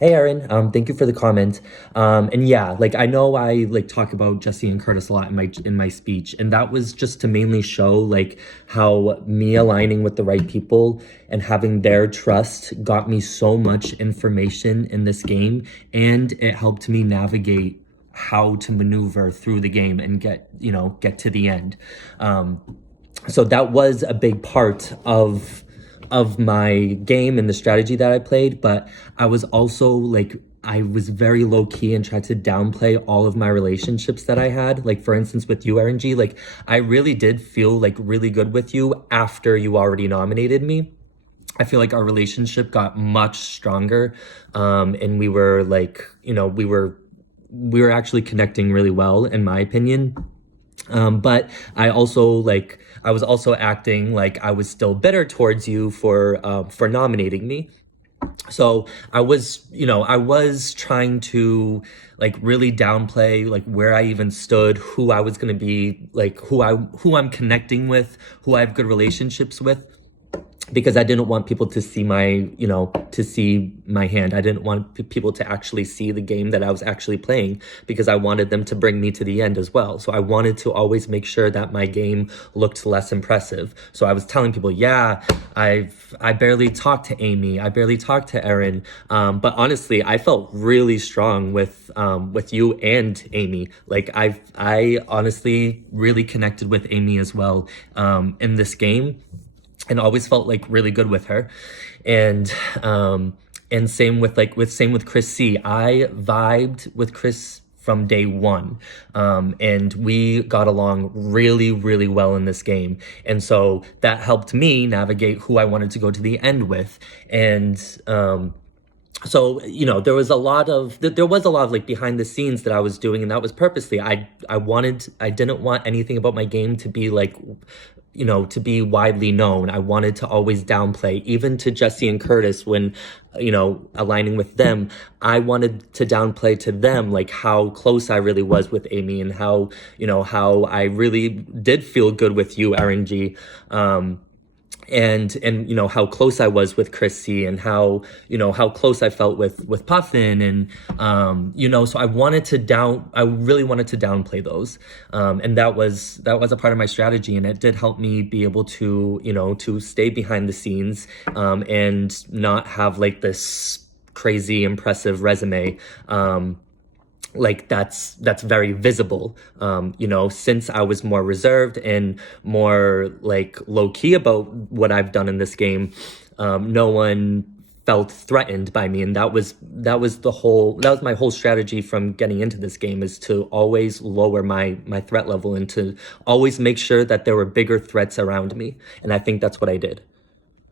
Hey Erin, thank you for the comment. And yeah, like I know I like talk about Jesse and Curtis a lot in my speech, and that was just to mainly show like how me aligning with the right people and having their trust got me so much information in this game, and it helped me navigate how to maneuver through the game and get to the end. Um, so that was a big part of my game and the strategy that I played, but I was also like I was very low key and tried to downplay all of my relationships that I had. Like for instance with you, Erin G, like I really did feel like really good with you after you already nominated me. I feel like our relationship got much stronger. And we were like, we were actually connecting really well, in my opinion. But I was also acting like I was still bitter towards you for nominating me. So I was trying to like really downplay like where I even stood, who I was gonna be, like who I'm connecting with, who I have good relationships with, because I didn't want people to see to see my hand. I didn't want people to actually see the game that I was actually playing, because I wanted them to bring me to the end as well. So I wanted to always make sure that my game looked less impressive. So I was telling people, yeah, I barely talked to Amy, I barely talked to Erin, but honestly, I felt really strong with you and Amy. Like I honestly really connected with Amy as well in this game, and always felt like really good with her. And and same with Chris C. I vibed with Chris from day one. And we got along really, really well in this game. And so that helped me navigate who I wanted to go to the end with. And so there was a lot of like behind the scenes that I was doing, and that was purposely. I didn't want anything about my game to be like, to be widely known. I wanted to always downplay, even to Jesse and Curtis when, aligning with them. I wanted to downplay to them like how close I really was with Amy, and how I really did feel good with you, Erin G. And how close I was with Chrissy, and how close I felt with Puffin, and so I really wanted to downplay those, and that was a part of my strategy, and it did help me be able to to stay behind the scenes, and not have like this crazy impressive resume, like that's very visible. Since I was more reserved and more like low key about what I've done in this game, no one felt threatened by me, and that was my whole strategy from getting into this game, is to always lower my threat level, and to always make sure that there were bigger threats around me, and I think that's what I did.